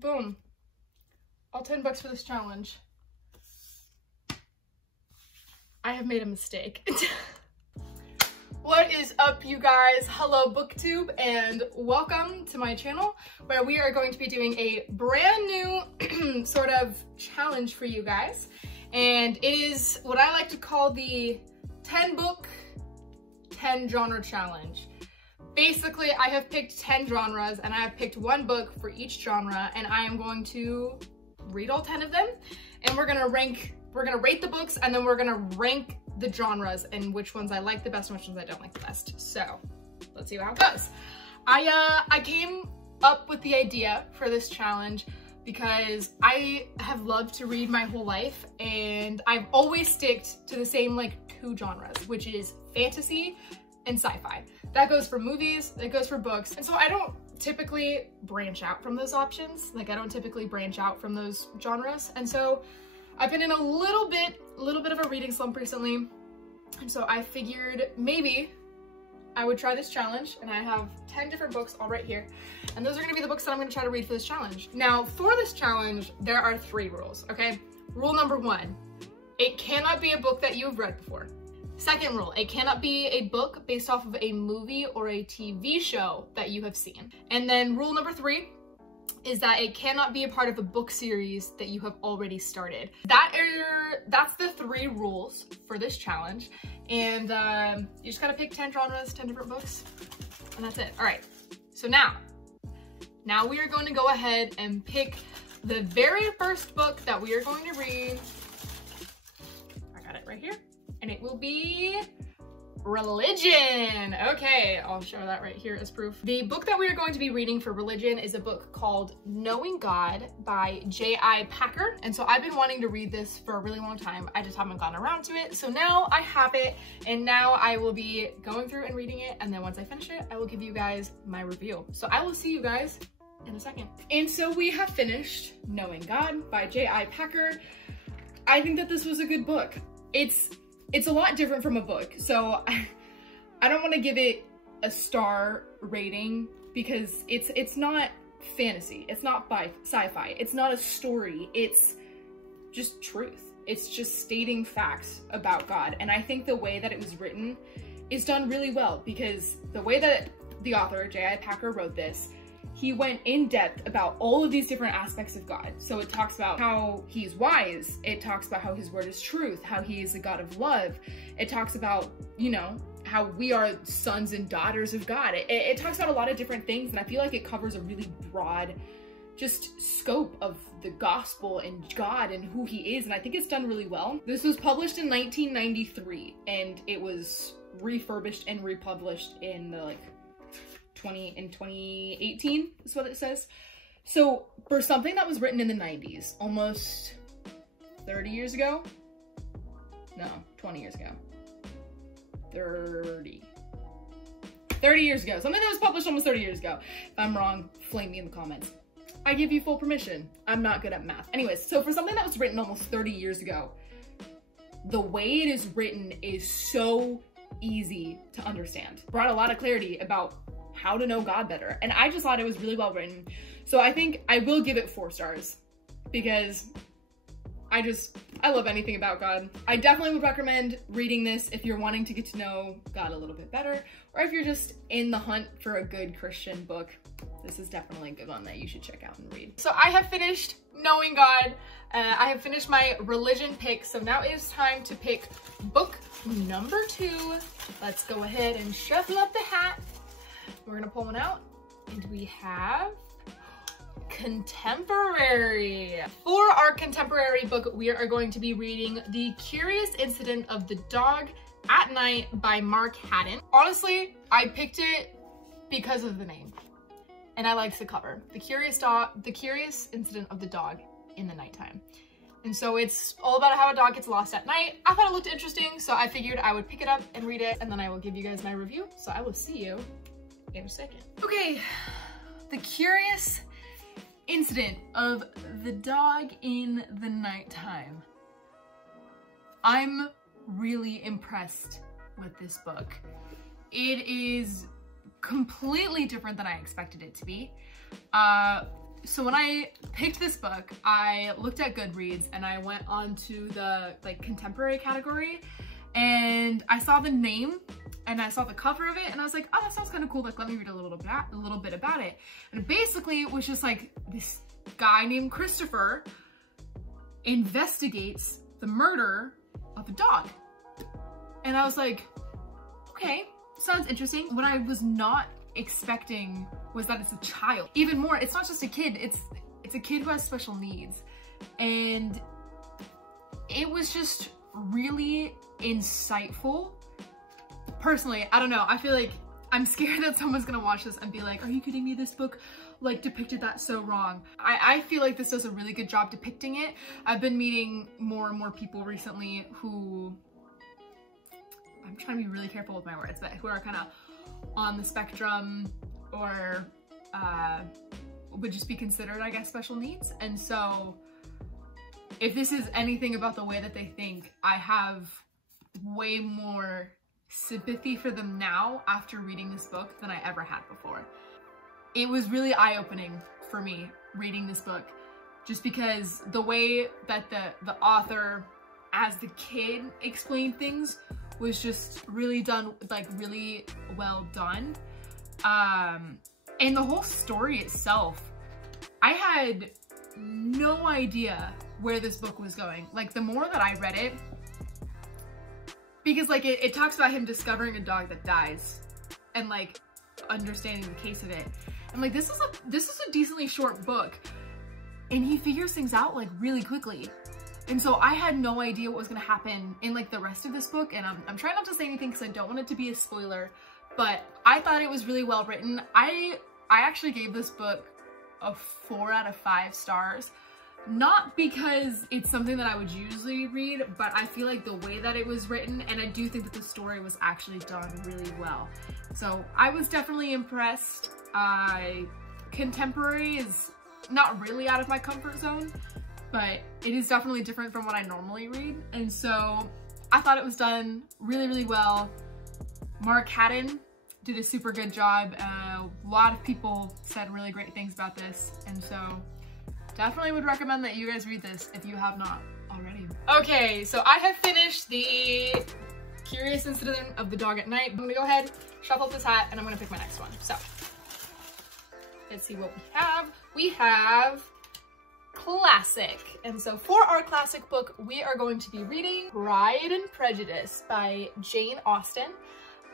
Boom. All 10 bucks for this challenge. I have made a mistake. What is up, you guys? Hello, BookTube, and welcome to my channel where we are going to be doing a brand new sort of challenge for you guys. And it is what I like to call the 10 book, 10 genre challenge. Basically, I have picked 10 genres and I have picked one book for each genre, and I am going to read all 10 of them, and we're gonna rate the books, and then we're gonna rank the genres and which ones I like the best and which ones I don't like the best. So let's see how it goes. I came up with the idea for this challenge because I have loved to read my whole life, and I've always sticked to the same like 2 genres, which is fantasy and sci-fi. That goes for movies, that goes for books. And so I don't typically branch out from those options. Like, I don't typically branch out from those genres. And so I've been in a little bit of a reading slump recently. And so I figured maybe I would try this challenge, and I have 10 different books all right here. And those are gonna be the books that I'm gonna try to read for this challenge. Now, for this challenge, there are 3 rules, okay? Rule number 1, it cannot be a book that you've read before. Second rule, it cannot be a book based off of a movie or a TV show that you have seen. And then rule number 3 is that it cannot be a part of a book series that you have already started. That's the 3 rules for this challenge. And you just gotta pick 10 genres, 10 different books, and that's it. All right, so now we are going to go ahead and pick the very first book that we are going to read. I got it right here. And it will be Religion. Okay, I'll show that right here as proof. The book that we are going to be reading for Religion is a book called Knowing God by J.I. Packer. And so I've been wanting to read this for a really long time. I just haven't gotten around to it. So now I have it, and now I will be going through and reading it. And then once I finish it, I will give you guys my review. So I will see you guys in a second. And so we have finished Knowing God by J.I. Packer. I think that this was a good book. It's a lot different from a book, so I don't want to give it a star rating because it's not fantasy, it's not sci-fi, it's not a story, it's just truth. It's just stating facts about God, and I think the way that it was written is done really well, because the way that the author, J.I. Packer, wrote this, he went in depth about all of these different aspects of God. So it talks about how he's wise. It talks about how his word is truth, how he is a God of love. It talks about, you know, how we are sons and daughters of God. It talks about a lot of different things, and I feel like it covers a really broad just scope of the gospel and God and who he is, and I think it's done really well. This was published in 1993, and it was refurbished and republished in the 2018 is what it says. So for something that was written in the 90s, almost 30 years ago, no, 20 years ago, 30 years ago, something that was published almost 30 years ago. If I'm wrong, flame me in the comments. I give you full permission. I'm not good at math. Anyways, so for something that was written almost 30 years ago, the way it is written is so easy to understand. Brought a lot of clarity about how to know God better. And I just thought it was really well written. So I think I will give it 4 stars because I love anything about God. I definitely would recommend reading this if you're wanting to get to know God a little bit better, or if you're just in the hunt for a good Christian book. This is definitely a good one that you should check out and read. So I have finished Knowing God. I have finished my religion pick. So now it is time to pick book number 2. Let's go ahead and shuffle up the hat. We're gonna pull one out, and we have contemporary. For our contemporary book, we are going to be reading The Curious Incident of the Dog at Night by Mark Haddon. Honestly, I picked it because of the name, and I liked the cover. The Curious Incident of the Dog in the Nighttime. And so it's all about how a dog gets lost at night. I thought it looked interesting, so I figured I would pick it up and read it, and then I will give you guys my review. So I will see you in a second. Okay, The Curious Incident of the Dog in the Nighttime. I'm really impressed with this book. It is completely different than I expected it to be. So when I picked this book, I looked at Goodreads and I went on to the like contemporary category, and I saw the name and I saw the cover of it and I was like, oh, that sounds kind of cool. Like, let me read a little bit about it. And basically it was just like this guy named Christopher investigates the murder of a dog. And I was like, okay, sounds interesting. What I was not expecting was that it's a child. Even more, it's not just a kid, it's a kid who has special needs. And it was just really insightful. Personally, I don't know, I feel like I'm scared that someone's gonna watch this and be like, are you kidding me? This book like depicted that so wrong. I feel like this does a really good job depicting it. I've been meeting more and more people recently who, I'm trying to be really careful with my words, but who are kind of on the spectrum or would just be considered, I guess, special needs. And so if this is anything about the way that they think, I have way more sympathy for them now after reading this book than I ever had before. It was really eye-opening for me reading this book, just because the way that the author as the kid explained things was just really done, like really well done. And the whole story itself, I had no idea where this book was going. Like, the more that I read it, because like it talks about him discovering a dog that dies and like understanding the case of it. And like, this is a decently short book and he figures things out like really quickly. And so I had no idea what was gonna happen in like the rest of this book, and I'm trying not to say anything because I don't want it to be a spoiler, but I thought it was really well written. I actually gave this book a 4 out of 5 stars. Not because it's something that I would usually read, but I feel like the way that it was written, and I do think that the story was actually done really well. So I was definitely impressed. Contemporary is not really out of my comfort zone, but it is definitely different from what I normally read. And so I thought it was done really, really well. Mark Haddon did a super good job. A lot of people said really great things about this, and so definitely would recommend that you guys read this if you have not already. Okay, so I have finished the Curious Incident of the Dog at Night. I'm gonna go ahead, shuffle up this hat, and I'm gonna pick my next one. So let's see what we have. We have classic. And so for our classic book, we are going to be reading Pride and Prejudice by Jane Austen.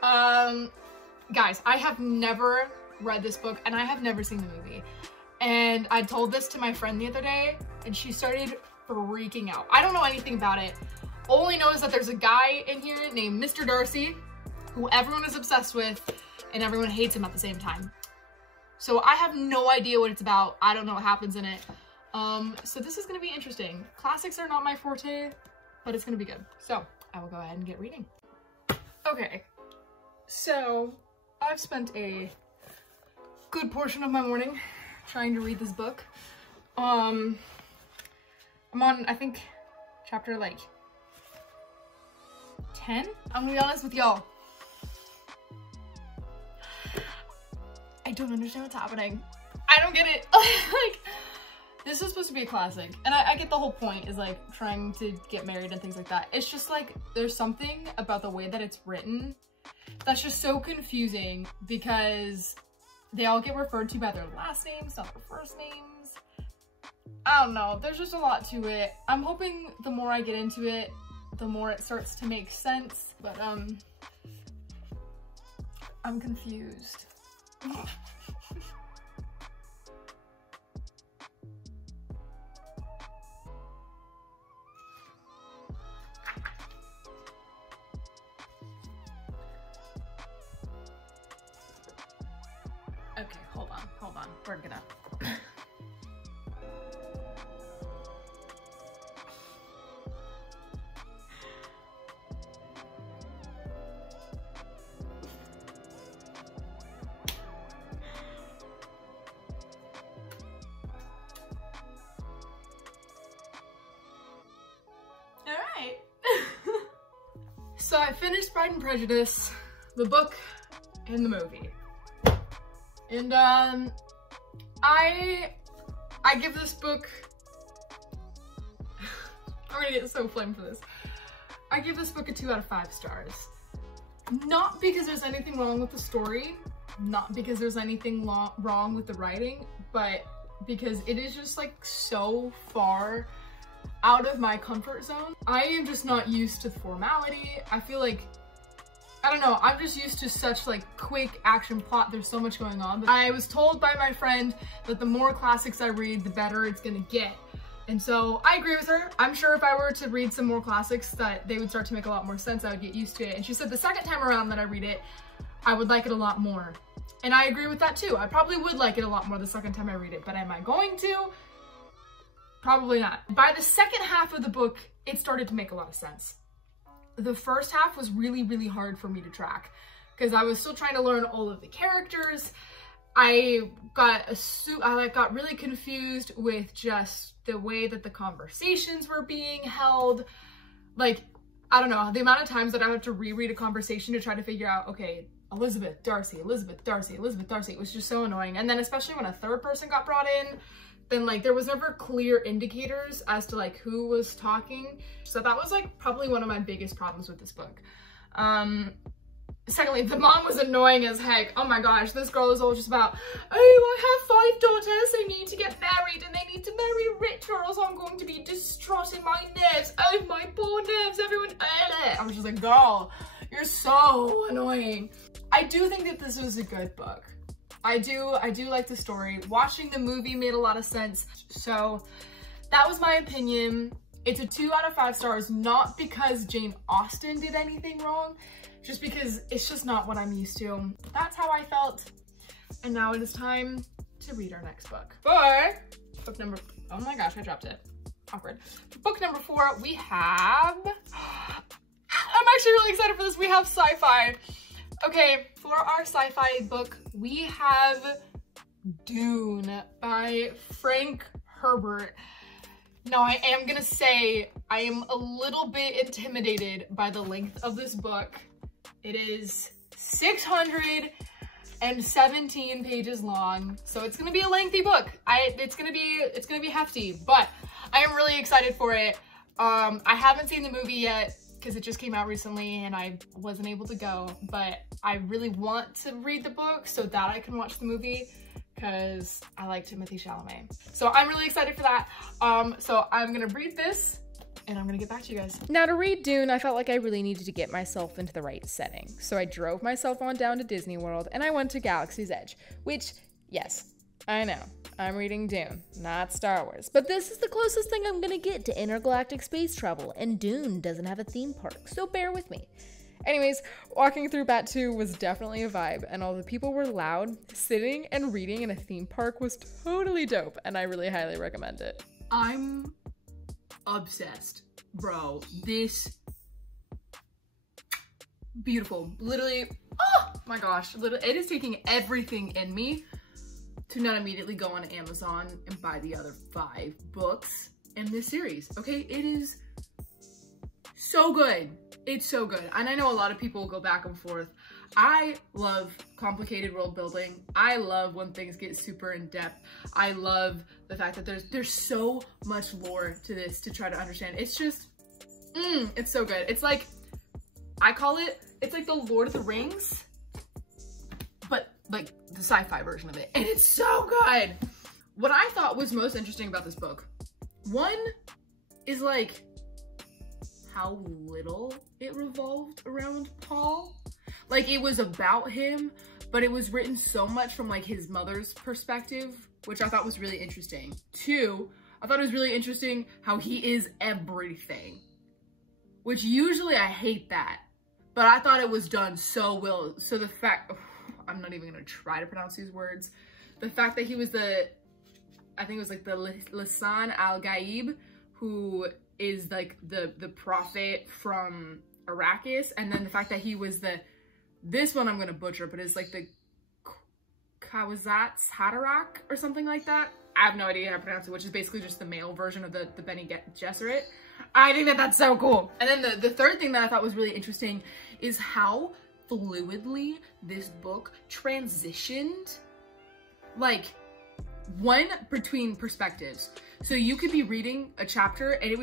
Guys, I have never read this book and I have never seen the movie. And I told this to my friend the other day and she started freaking out. I don't know anything about it. All I know is that there's a guy in here named Mr. Darcy who everyone is obsessed with and everyone hates him at the same time. So I have no idea what it's about. I don't know what happens in it. So this is gonna be interesting. Classics are not my forte, but it's gonna be good. So I will go ahead and get reading. Okay, so I've spent a good portion of my morning trying to read this book. I'm on, I think, chapter like 10. I'm gonna be honest with y'all. I don't understand what's happening. I don't get it. Like, this is supposed to be a classic, and I get the whole point is like trying to get married and things like that. It's just like there's something about the way that it's written that's just so confusing because they all get referred to by their last names, not their first names. I don't know, there's just a lot to it. I'm hoping the more I get into it, the more it starts to make sense, but I'm confused. Okay, hold on. We're gonna... Alright. So I finished Pride and Prejudice, the book and the movie. And I I give this book, I'm gonna get so flamed for this. I give this book a 2 out of 5 stars. Not because there's anything wrong with the story, not because there's anything wrong with the writing, but because it is just like so far out of my comfort zone. I am just not used to the formality. I feel like, I don't know, I'm just used to such like quick action plot. There's so much going on. But I was told by my friend that the more classics I read, the better it's gonna get. And so I agree with her. I'm sure if I were to read some more classics that they would start to make a lot more sense. I would get used to it. And she said the second time around that I read it, I would like it a lot more. And I agree with that too. I probably would like it a lot more the second time I read it, but am I going to? Probably not. By the second half of the book, it started to make a lot of sense. The first half was really, really hard for me to track because I was still trying to learn all of the characters. I got really confused with just the way that the conversations were being held. Like, I don't know, the amount of times that I had to reread a conversation to try to figure out, okay, Elizabeth, Darcy, Elizabeth, Darcy, Elizabeth, Darcy. It was just so annoying. And then especially when a third person got brought in, then like there was never clear indicators as to like who was talking. So that was like probably one of my biggest problems with this book. Secondly, the mom was annoying as heck. Oh my gosh, this girl is all just about, oh, I have 5 daughters, they need to get married and they need to marry rich or else I'm going to be distraught in my nerves. Oh, my poor nerves, everyone. I was just like, girl, you're so annoying. I do think that this was a good book. I do like the story. Watching the movie made a lot of sense. So that was my opinion. It's a 2 out of 5 stars, not because Jane Austen did anything wrong, just because it's just not what I'm used to. That's how I felt. And now it is time to read our next book. For book number, oh my gosh, I dropped it. Awkward. For book number 4, we have, I'm actually really excited for this. We have Sci-Fi. Okay, for our sci-fi book, we have Dune by Frank Herbert. Now, I am gonna say I am a little bit intimidated by the length of this book. It is 617 pages long, so it's gonna be a lengthy book. It's gonna be hefty, but I am really excited for it. I haven't seen the movie yet because it just came out recently and I wasn't able to go, but I really want to read the book so that I can watch the movie because I like Timothée Chalamet. So I'm really excited for that. So I'm gonna read this and I'm gonna get back to you guys. Now to read Dune, I felt like I really needed to get myself into the right setting. So I drove myself on down to Disney World and I went to Galaxy's Edge, which, yes, I know, I'm reading Dune, not Star Wars. But this is the closest thing I'm gonna get to intergalactic space travel, and Dune doesn't have a theme park, so bear with me. Anyways, walking through Batu was definitely a vibe, and although people were loud, sitting and reading in a theme park was totally dope, and I really highly recommend it. I'm obsessed, bro. This, beautiful. Literally, oh my gosh, literally, it is taking everything in me to not immediately go on Amazon and buy the other 5 books in this series, okay? It is so good. It's so good. And I know a lot of people will go back and forth. I love complicated world building. I love when things get super in depth. I love the fact that there's so much lore to this to try to understand. It's just, it's so good. It's like, I call it, it's like the Lord of the Rings, but like the sci-fi version of it. And it's so good. What I thought was most interesting about this book, one is like how little it revolved around Paul. Like it was about him, but it was written so much from like his mother's perspective, which I thought was really interesting. 2, I thought it was really interesting how he is everything, which usually I hate that, but I thought it was done so well. So the fact, I'm not even gonna try to pronounce these words. The fact that he was the, I think it was like the Lisan al-Gaib, who is like the prophet from Arrakis, and then the fact that he was the, this one I'm gonna butcher, but it's like the Kawazats Haderach or something like that. I have no idea how to pronounce it, which is basically just the male version of the Bene Gesserit. I think that that's so cool. And then the third thing that I thought was really interesting is how fluidly this book transitioned. Like, one between perspectives. So you could be reading a chapter and it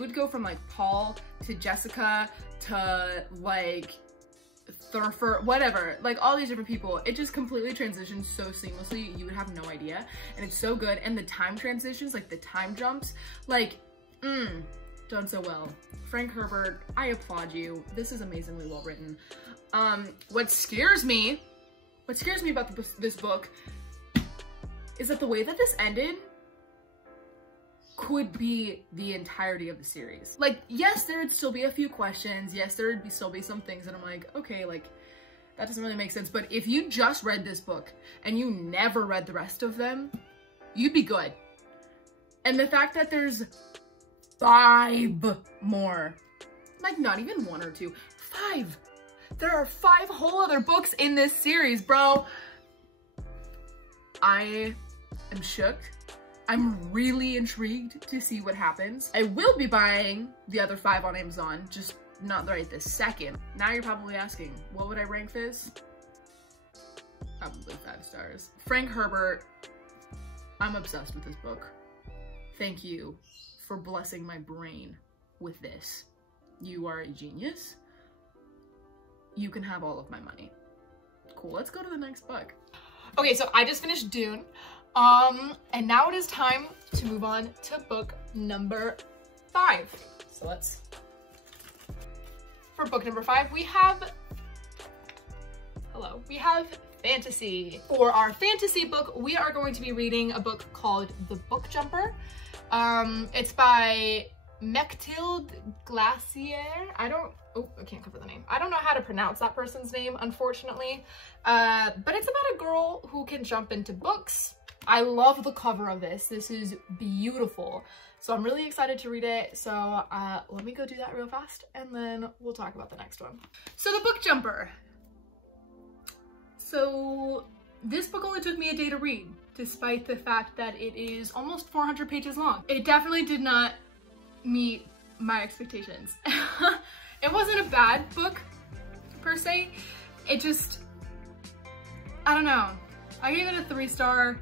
would go from like Paul to Jessica to like Thurfer, whatever, like all these different people. It just completely transitions so seamlessly, you would have no idea. And it's so good. And the time transitions, like the time jumps, like, done so well. Frank Herbert, I applaud you. This is amazingly well written. What scares me about this book is that the way that this ended could be the entirety of the series. Like, yes, there would still be a few questions. Yes, there would still be some things that I'm like, okay, like, that doesn't really make sense. But if you just read this book and you never read the rest of them, you'd be good. And the fact that there's 5 more, like not even 1 or 2, 5. There are 5 whole other books in this series, bro. I am shook. I'm really intrigued to see what happens. I will be buying the other 5 on Amazon, just not right this second. Now you're probably asking, what would I rank this? Probably 5 stars. Frank Herbert, I'm obsessed with this book. Thank you for blessing my brain with this. You are a genius. You can have all of my money. Cool, let's go to the next book. Okay, so I just finished Dune. And now it is time to move on to book number 5. So for book number 5, we have fantasy. For our fantasy book, we are going to be reading a book called The Book Jumper. It's by Mechthild Gläser. I can't cover the name. I don't know how to pronounce that person's name, unfortunately. But it's about a girl who can jump into books. I love the cover of this. This is beautiful. So I'm really excited to read it. So let me go do that real fast and then we'll talk about the next one. So The Book Jumper. So this book only took me a day to read, despite the fact that it is almost 400 pages long. It definitely did not meet my expectations. It wasn't a bad book per se. It just, I don't know. I gave it a 3-star.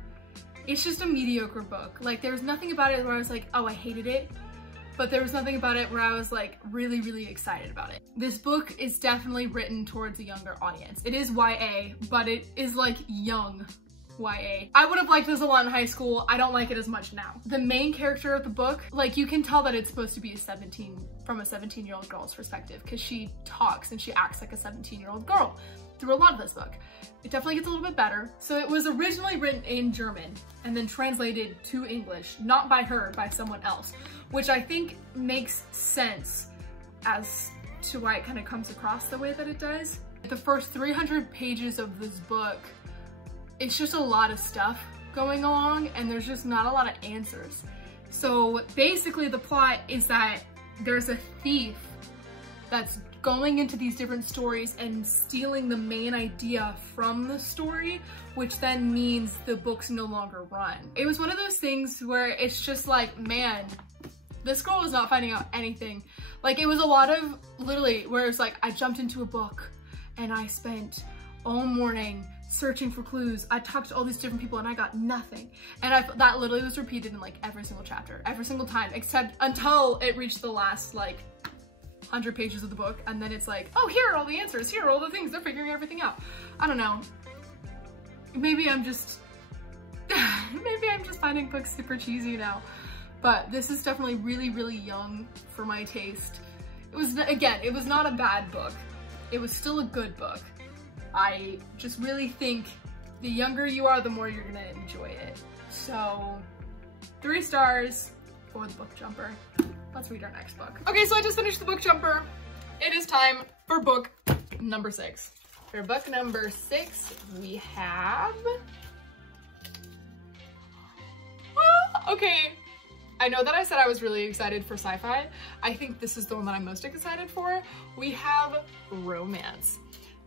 It's just a mediocre book. Like, there was nothing about it where I was like, oh, I hated it. But there was nothing about it where I was like really, really excited about it. This book is definitely written towards a younger audience. It is YA, but it is like young YA. I would have liked this a lot in high school. I don't like it as much now. The main character of the book, like, you can tell that it's supposed to be from a 17-year-old girl's perspective, because she talks and she acts like a 17-year-old girl through a lot of this book. It definitely gets a little bit better. So it was originally written in German and then translated to English, not by her, by someone else, which I think makes sense as to why it kind of comes across the way that it does. The first 300 pages of this book, it's just a lot of stuff going along and there's just not a lot of answers. So basically the plot is that there's a thief that's going into these different stories and stealing the main idea from the story, which then means the books no longer run. It was one of those things where it's just like, man, this girl was not finding out anything. Like, it was a lot of literally where it's like, I jumped into a book and I spent all morning searching for clues. I talked to all these different people and I got nothing. And that literally was repeated in like every single chapter, every single time, except until it reached the last like 100 pages of the book. And then it's like, oh, here are all the answers. Here are all the things. They're figuring everything out. I don't know. Maybe I'm just finding books super cheesy now. But this is definitely really, really young for my taste. It was, again, it was not a bad book. It was still a good book. I just really think the younger you are, the more you're gonna enjoy it. So 3 stars for The Book Jumper. Let's read our next book. Okay, so I just finished The Book Jumper. It is time for book number 6. For book number 6, we have... okay, I know that I said I was really excited for sci-fi. I think this is the one that I'm most excited for. We have romance.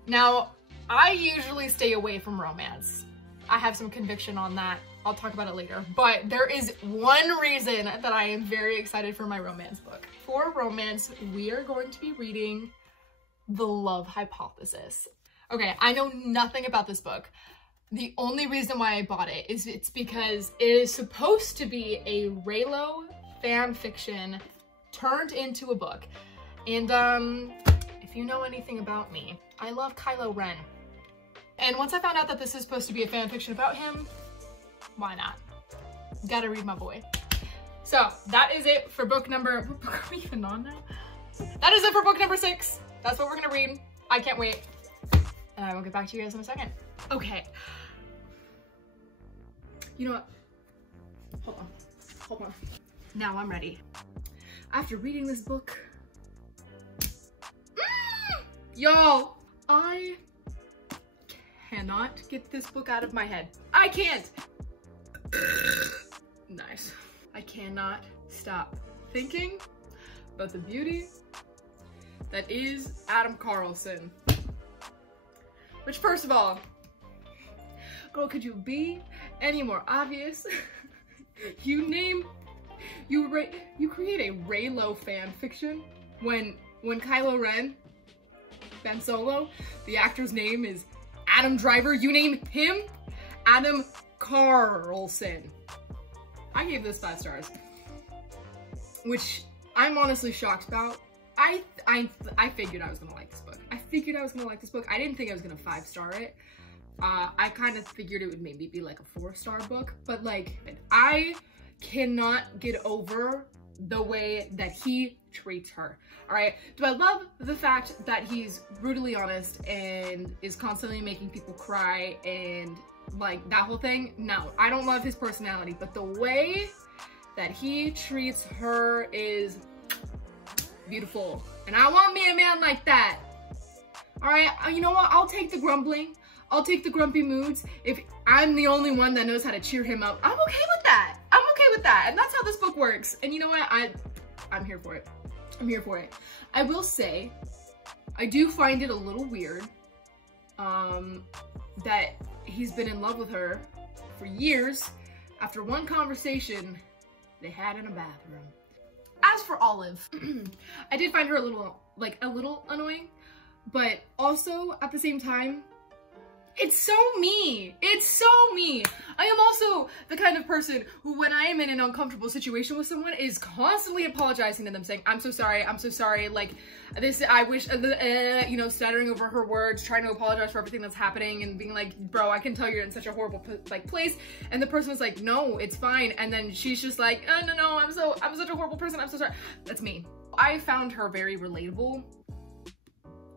Now, I usually stay away from romance. I have some conviction on that. I'll talk about it later. But there is one reason that I am very excited for my romance book. For romance, we are going to be reading The Love Hypothesis. Okay, I know nothing about this book. The only reason why I bought it is it's because it is supposed to be a Reylo fan fiction turned into a book. And if you know anything about me, I love Kylo Ren. And once I found out that this is supposed to be a fan fiction about him, why not? Gotta read my boy. So that is it for book number, what book are we even on now? That is it for book number 6. That's what we're gonna read. I can't wait. And I will get back to you guys in a second. Okay. You know what? Hold on. Now I'm ready. After reading this book, y'all, I cannot get this book out of my head. I can't. Nice. I cannot stop thinking about the beauty that is Adam Carlson. Which, first of all, girl, could you be any more obvious? You create a Reylo fan fiction when Kylo Ren, Ben Solo, the actor's name is Adam Driver, you name him Adam Carlson. I gave this 5 stars, which I'm honestly shocked about. I figured I was gonna like this book. I didn't think I was gonna 5-star it. I kind of figured it would maybe be like a 4-star book, but like, I cannot get over the way that he treats her. All right, do I love the fact that he's brutally honest and is constantly making people cry and like that whole thing? No, I don't love his personality, but the way that he treats her is beautiful. And I want me a man like that. All right, you know what? I'll take the grumbling. I'll take the grumpy moods. If I'm the only one that knows how to cheer him up, I'm okay with that. I'm okay with that. And that's how this book works. And you know what? I'm here for it. I'm here for it. I will say, I do find it a little weird that he's been in love with her for years after one conversation they had in a bathroom. As for Olive, I did find her a little annoying, but also at the same time, it's so me. It's so me. I am also the kind of person who, when I am in an uncomfortable situation with someone, is constantly apologizing to them, saying, I'm so sorry, like, this, I wish, you know, stuttering over her words, trying to apologize for everything that's happening, and being like, bro, I can tell you're in such a horrible, like, place, and the person was like, no, it's fine, and then she's just like, no, I'm such a horrible person, I'm so sorry. That's me. I found her very relatable,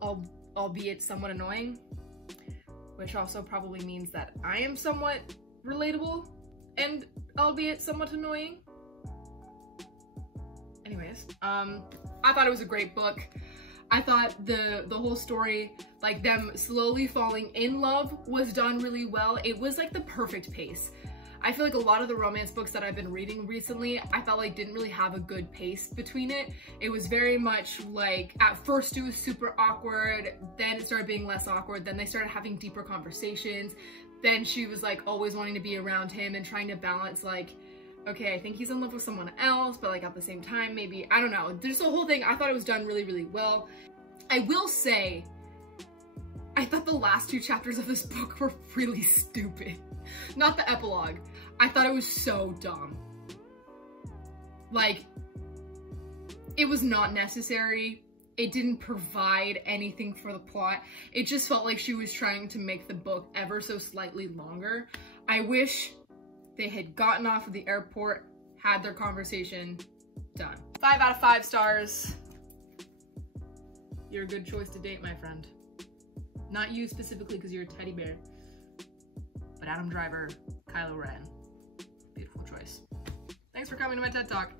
albeit somewhat annoying, which also probably means that I am somewhat relatable and albeit somewhat annoying. Anyways, I thought it was a great book. I thought the whole story, like them slowly falling in love, was done really well. It was like the perfect pace. I feel like a lot of the romance books that I've been reading recently, I felt like didn't really have a good pace between it. It was very much like, at first it was super awkward, then it started being less awkward, then they started having deeper conversations, then she was like always wanting to be around him and trying to balance like, okay, I think he's in love with someone else, but like at the same time, maybe, I don't know. There's the whole thing, I thought it was done really, really well. I will say, I thought the last 2 chapters of this book were really stupid. Not the epilogue. I thought it was so dumb. Like, it was not necessary. It didn't provide anything for the plot. It just felt like she was trying to make the book ever so slightly longer. I wish they had gotten off of the airport, had their conversation, done. 5 out of 5 stars. You're a good choice to date, my friend. Not you specifically because you're a teddy bear, but Adam Driver, Kylo Ren. Beautiful choice. Thanks for coming to my TED Talk.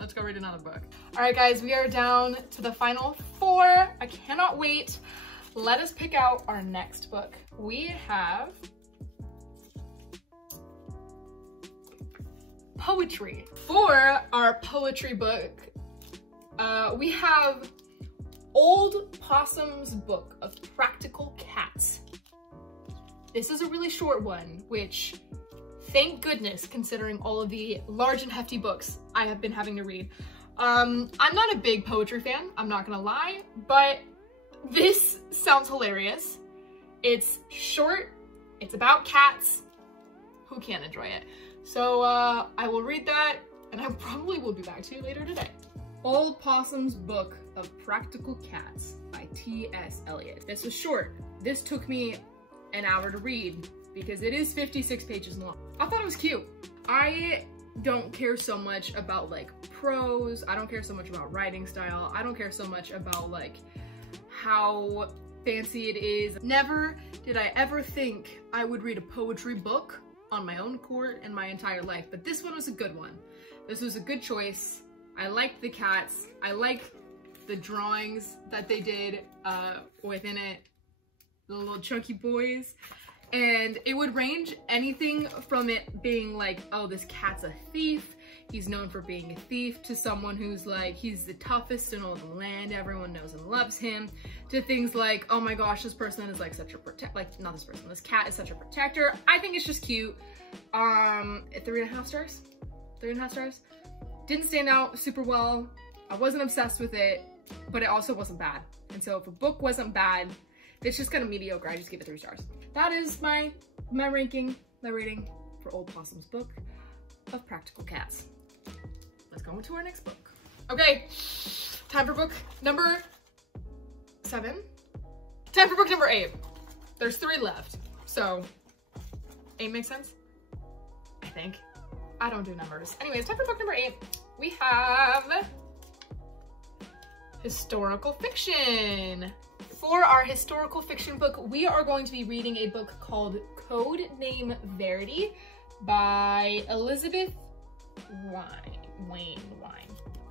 Let's go read another book. All right, guys, we are down to the final 4. I cannot wait. Let us pick out our next book. We have poetry. For our poetry book, we have Old Possum's Book of Practical Cats. This is a really short one, which, thank goodness, considering all of the large and hefty books I have been having to read. I'm not a big poetry fan, I'm not gonna lie, but this sounds hilarious. It's short, It's about cats. Who can't enjoy it? So I will read that, and I probably will be back to you later today. Old Possum's Book of Practical Cats by T.S. Elliot. This was short. This took me an hour to read because it is 56 pages long. I thought it was cute. I don't care so much about like prose. I don't care so much about writing style. I don't care so much about like how fancy it is. Never did I ever think I would read a poetry book on my own court in my entire life, but this one was a good one. This was a good choice. I liked the cats. I liked the drawings that they did within it, the little chunky boys. And it would range anything from it being like, oh, this cat's a thief, he's known for being a thief, to someone who's like, he's the toughest in all the land, everyone knows and loves him, to things like, oh my gosh, this person is like such a not this person, this cat is such a protector. I think it's just cute. 3.5 stars. 3.5 stars. Didn't stand out super well. I wasn't obsessed with it, but it also wasn't bad. And so if a book wasn't bad, it's just kind of mediocre. I just give it 3 stars. That is my rating for Old Possum's Book of Practical Cats. Let's go into our next book. Okay, time for book number 7. Time for book number 8. There's 3 left, so 8 makes sense, I think. I don't do numbers. Anyways, time for book number 8. We have historical fiction. For our historical fiction book, we are going to be reading a book called Code Name Verity by Elizabeth Wein.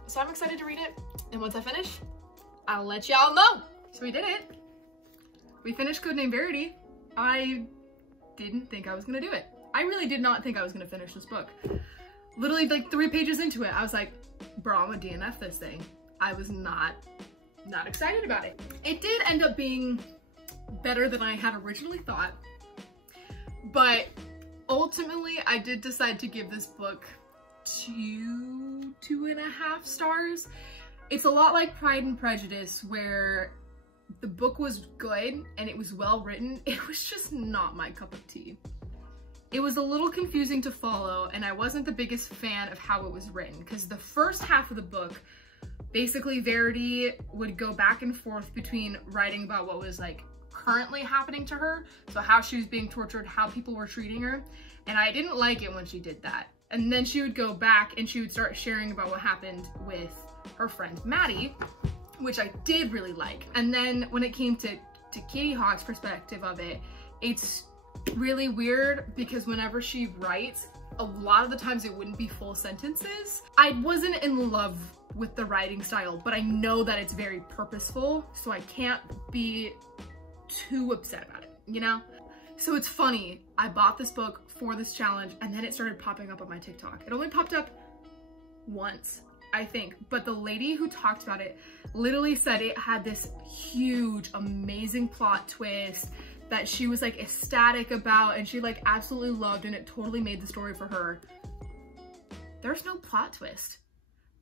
So I'm excited to read it, and once I finish, I'll let y'all know. So we did it. We finished Code Name Verity. I didn't think I was gonna do it. I really did not think I was gonna finish this book. Literally like 3 pages into it, I was like, bro, I'm gonna DNF this thing. I was not excited about it. It did end up being better than I had originally thought, but ultimately I did decide to give this book 2.5 stars. It's a lot like Pride and Prejudice, where the book was good and it was well written. It was just not my cup of tea. It was a little confusing to follow, and I wasn't the biggest fan of how it was written, because the first half of the book, basically Verity would go back and forth between writing about what was like currently happening to her, so how she was being tortured, how people were treating her, and I didn't like it when she did that. And then she would go back and she would start sharing about what happened with her friend Maddie, which I did really like. And then when it came to Kitty Hawk's perspective of it, it's really weird because whenever she writes, a lot of the times it wouldn't be full sentences. I wasn't in love with the writing style, but I know that it's very purposeful, so I can't be too upset about it, you know? So it's funny, I bought this book for this challenge and then it started popping up on my TikTok. It only popped up once, I think, but the lady who talked about it literally said it had this huge, amazing plot twist that she was like ecstatic about and she like absolutely loved, and it totally made the story for her. There's no plot twist.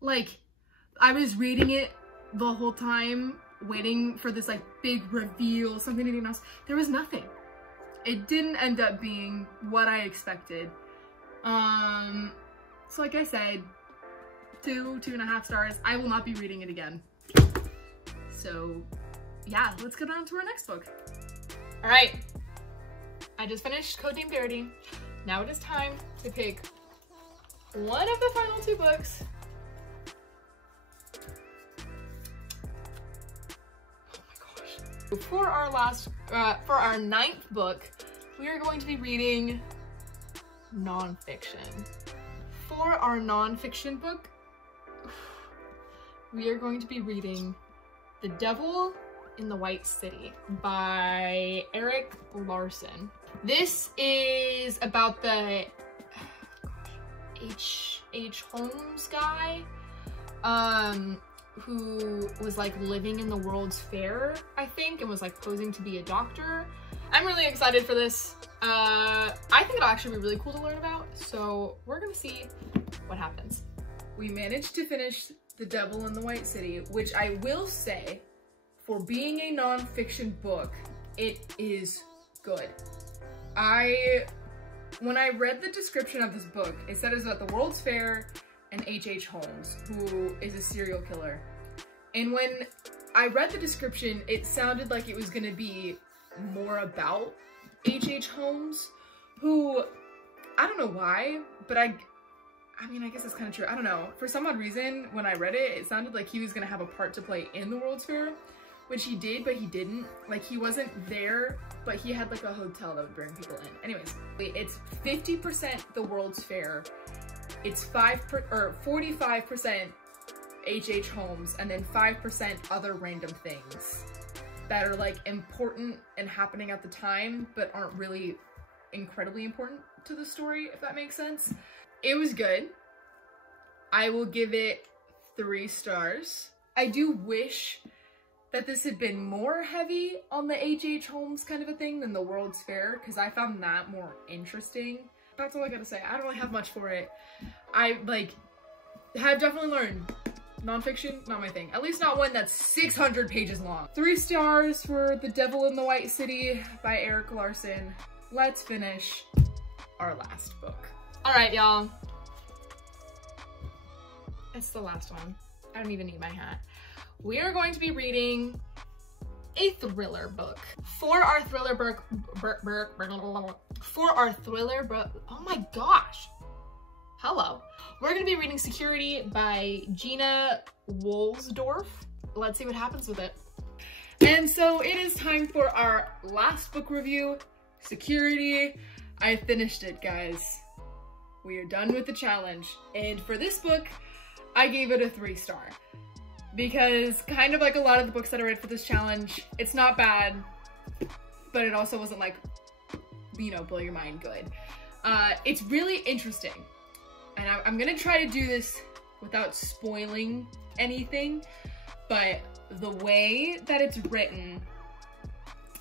Like, I was reading it the whole time, waiting for this like big reveal, something to else. There was nothing. It didn't end up being what I expected. So like I said, 2.5 stars. I will not be reading it again. So yeah, let's get on to our next book. All right, I just finished Code Name Verity. Now it is time to pick one of the final 2 books. Oh my gosh. For our 9th book, we are going to be reading nonfiction. For our nonfiction book, we are going to be reading The Devil in the White City by Erik Larson. This is about the H. Holmes guy who was like living in the World's Fair, I think, and was like posing to be a doctor. I'm really excited for this. I think it'll actually be really cool to learn about, so we're gonna see what happens. We managed to finish The Devil in the White City, which I will say, for being a nonfiction book, it is good. When I read the description of this book, it said it was about the World's Fair and H.H. Holmes, who is a serial killer. And when I read the description, it sounded like it was gonna be more about H.H. Holmes, who, I don't know why, but I mean, I guess it's kind of true. I don't know. For some odd reason, when I read it, it sounded like he was gonna have a part to play in the World's Fair, which he did, but he didn't. Like, he wasn't there, but he had like a hotel that would bring people in. Anyways, it's 50% the World's Fair. It's 45% H.H. Holmes, and then 5% other random things that are like important and happening at the time, but aren't really incredibly important to the story, if that makes sense. It was good. I will give it 3 stars. I do wish that this had been more heavy on the H.H. Holmes kind of a thing than the World's Fair, because I found that more interesting. That's all I gotta say. I don't really have much for it. I have definitely learned nonfiction, not my thing. At least not one that's 600 pages long. 3 stars for The Devil in the White City by Erik Larson. Let's finish our last book. All right, y'all. It's the last one. I don't even need my hat. We are going to be reading a thriller book. For our thriller book, oh my gosh. Hello. We're gonna be reading Security by Gina Wohlsdorf. Let's see what happens with it. And so it is time for our last book review, Security. I finished it, guys. We are done with the challenge. And for this book, I gave it a 3 star. Because kind of like a lot of the books that I read for this challenge, it's not bad, but it also wasn't like, you know, blow your mind good. It's really interesting. And I'm gonna try to do this without spoiling anything, but the way that it's written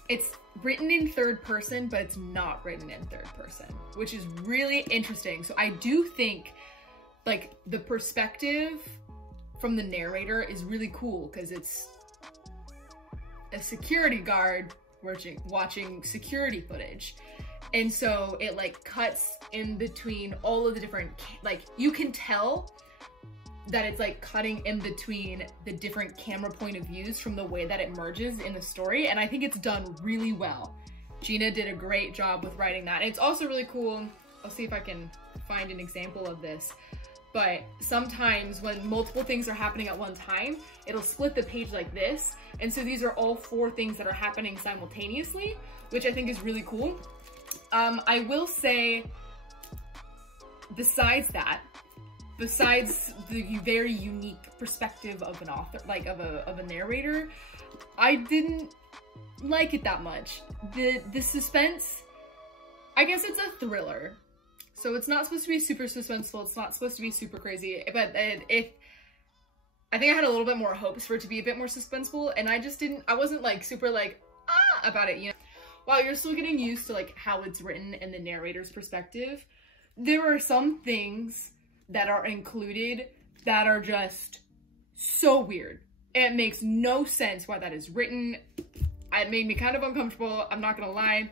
in 3rd person, but it's not written in 3rd person, which is really interesting. So I do think like the perspective from the narrator is really cool, because it's a security guard watching security footage. And so it like cuts in between all of the different, like you can tell that it's like cutting in between the different camera point of views from the way that it merges in the story. And I think it's done really well. Gina did a great job with writing that. And it's also really cool. I'll see if I can find an example of this. But sometimes when multiple things are happening at one time, it'll split the page like this. And so these are all 4 things that are happening simultaneously, which I think is really cool. I will say, besides the very unique perspective of an author, like of a narrator, I didn't like it that much. The suspense, I guess it's a thriller. So it's not supposed to be super suspenseful, it's not supposed to be super crazy, but I think I had a little bit more hopes for it to be a bit more suspenseful, and I wasn't like super like, about it, you know? While you're still getting used to like how it's written in the narrator's perspective, there are some things that are included that are just so weird. It makes no sense why that is written. It made me kind of uncomfortable, I'm not gonna lie.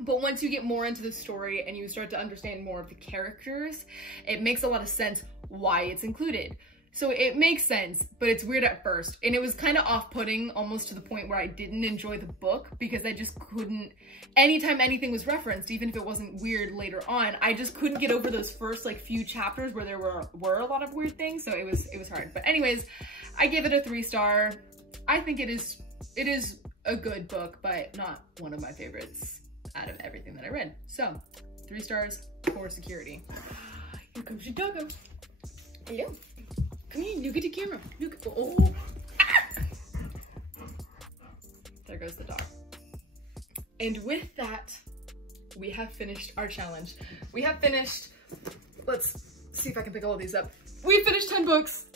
But once you get more into the story and you start to understand more of the characters, it makes a lot of sense why it's included. So it makes sense, but it's weird at first. And it was kind of off-putting, almost to the point where I didn't enjoy the book, because I just couldn't, anytime anything was referenced, even if it wasn't weird later on, I just couldn't get over those first like few chapters where there were a lot of weird things. So it was hard. But anyways, I give it a 3 star. I think it is a good book, but not one of my favorites out of everything that I read. So 3 stars for Security. Here comes your doggo. Hello. Come here, look at the camera. Look. Oh. Ah! There goes the dog. And with that, we have finished our challenge. We have finished, let's see if I can pick all of these up. We finished 10 books.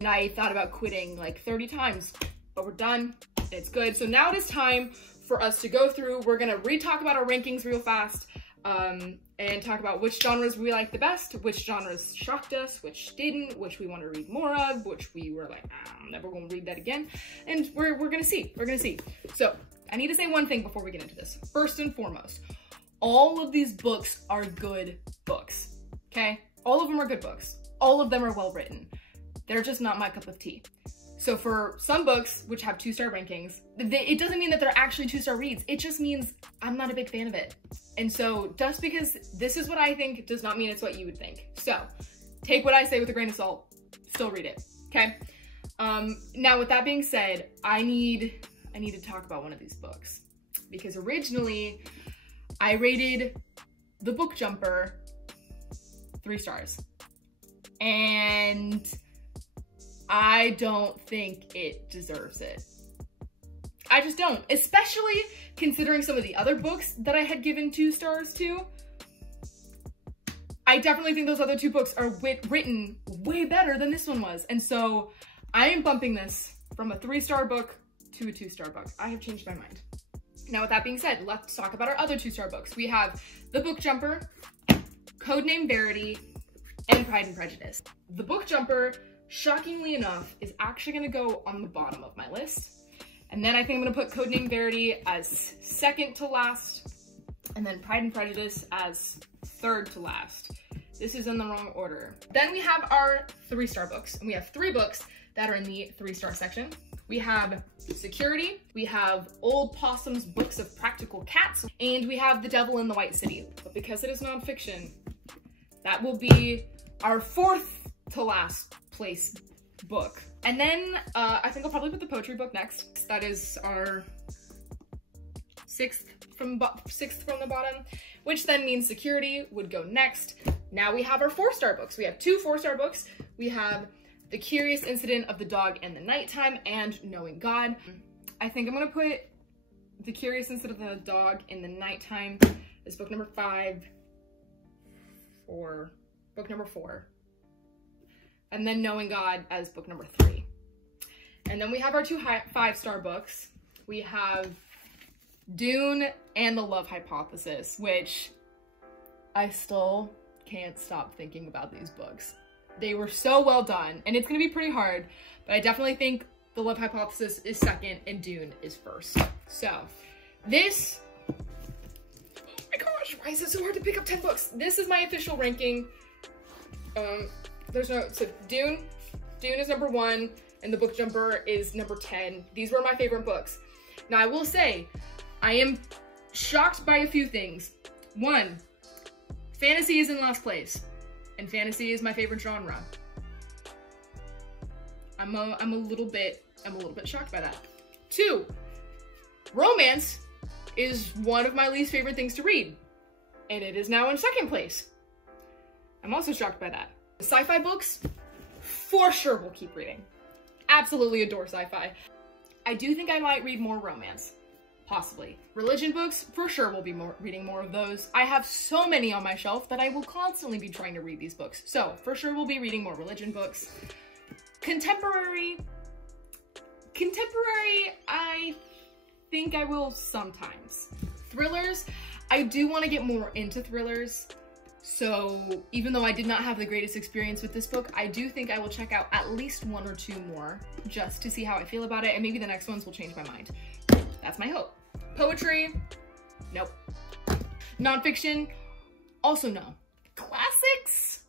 And I thought about quitting like 30 times, but we're done. It's good. So now it is time for us to go through. We're gonna re-talk about our rankings real fast. And talk about which genres we like the best, which genres shocked us, which didn't, which we want to read more of, which we were like, I'm never going to read that again. And we're gonna see. So I need to say one thing before we get into this. First and foremost, All of these books are good books, okay? All of them are good books. All of them are well written. They're just not my cup of tea. So for some books, which have 2-star rankings, it doesn't mean that they're actually 2-star reads. It just means I'm not a big fan of it. And so just because this is what I think does not mean it's what you would think. So take what I say with a grain of salt, still read it, okay? Now with that being said, I need to talk about one of these books because originally I rated The Book Jumper 3 stars. And I don't think it deserves it. I just don't, especially considering some of the other books that I had given 2 stars to. I definitely think those other 2 books are written way better than this one was. And so I am bumping this from a 3-star book to a 2-star book. I have changed my mind. Now with that being said, let's talk about our other 2-star books. We have The Book Jumper, Codename Verity, and Pride and Prejudice. The Book Jumper, shockingly enough, is actually gonna go on the bottom of my list. And then I think I'm gonna put Codename Verity as 2nd to last, and then Pride and Prejudice as 3rd to last. This is in the wrong order. Then we have our 3-star books, and we have 3 books that are in the 3-star section. We have Security, we have Old Possum's Books of Practical Cats, and we have The Devil in the White City. But because it is nonfiction, that will be our 4th to last place book. And then I think I'll probably put the poetry book next. That is our 6th from the bottom, which then means Security would go next. Now we have our 4-star books. We have 2 4-star books. We have The Curious Incident of the Dog in the Nighttime and Knowing God. I think I'm gonna put The Curious Incident of the Dog in the Nighttime as book number 5 or book number 4. And then Knowing God as book number 3. And then we have our 2 5-star books. We have Dune and The Love Hypothesis, which I still can't stop thinking about these books. They were so well done, and it's gonna be pretty hard, but I definitely think The Love Hypothesis is 2nd and Dune is 1st. So this, oh my gosh, why is it so hard to pick up 10 books? This is my official ranking. So Dune is number 1, and The Book Jumper is number 10. These were my favorite books. Now I will say, I am shocked by a few things. 1, fantasy is in last place, and fantasy is my favorite genre. I'm a little bit shocked by that. 2, romance is one of my least favorite things to read, and it is now in 2nd place. I'm also shocked by that. Sci-fi books, for sure will keep reading. Absolutely adore sci-fi. I do think I might read more romance, possibly. Religion books, for sure will be reading more of those. I have so many on my shelf that I will constantly be trying to read these books. So for sure we'll be reading more religion books. Contemporary, I think I will sometimes. Thrillers, I do want to get more into thrillers. So even though I did not have the greatest experience with this book, I do think I will check out at least 1 or 2 more just to see how I feel about it, and maybe the next ones will change my mind. That's my hope. Poetry, nope. Nonfiction, also no. Classics,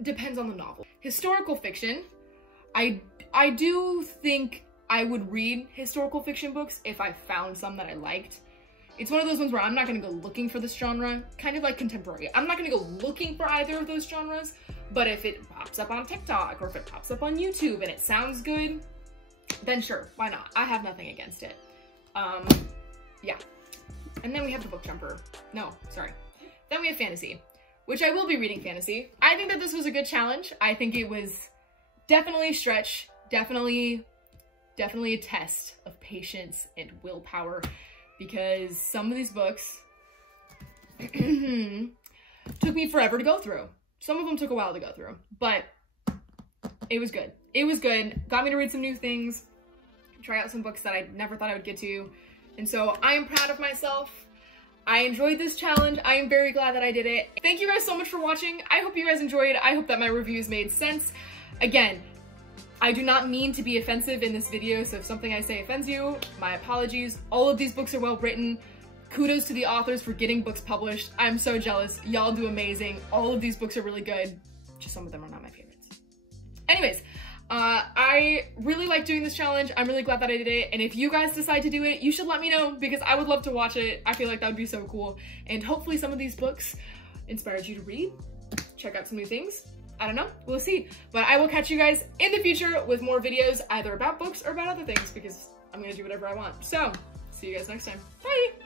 depends on the novel. Historical fiction, I do think I would read historical fiction books if I found some that I liked. It's one of those ones where I'm not gonna go looking for this genre, kind of like contemporary. I'm not gonna go looking for either of those genres, but if it pops up on TikTok or if it pops up on YouTube and it sounds good, then sure, why not? I have nothing against it. Yeah. And then we have The Book Jumper. No, sorry. Then we have fantasy, which I will be reading fantasy. I think that this was a good challenge. I think it was definitely a stretch, definitely a test of patience and willpower, because some of these books took me forever to go through. Some of them took a while to go through, but it was good. It was good. Got me to read some new things, try out some books that I never thought I would get to. And so I am proud of myself. I enjoyed this challenge. I am very glad that I did it. Thank you guys so much for watching. I hope you guys enjoyed. I hope that my reviews made sense. Again, I do not mean to be offensive in this video, so if something I say offends you, my apologies. All of these books are well written. kudos to the authors for getting books published. I'm so jealous. Y'all do amazing. All of these books are really good. Just some of them are not my favorites. Anyways, I really like doing this challenge. I'm really glad that I did it. And if you guys decide to do it, you should let me know because I would love to watch it. I feel like that would be so cool. And hopefully some of these books inspired you to read, check out some new things. I don't know, we'll see. But I will catch you guys in the future with more videos either about books or about other things because I'm gonna do whatever I want. So, see you guys next time. Bye!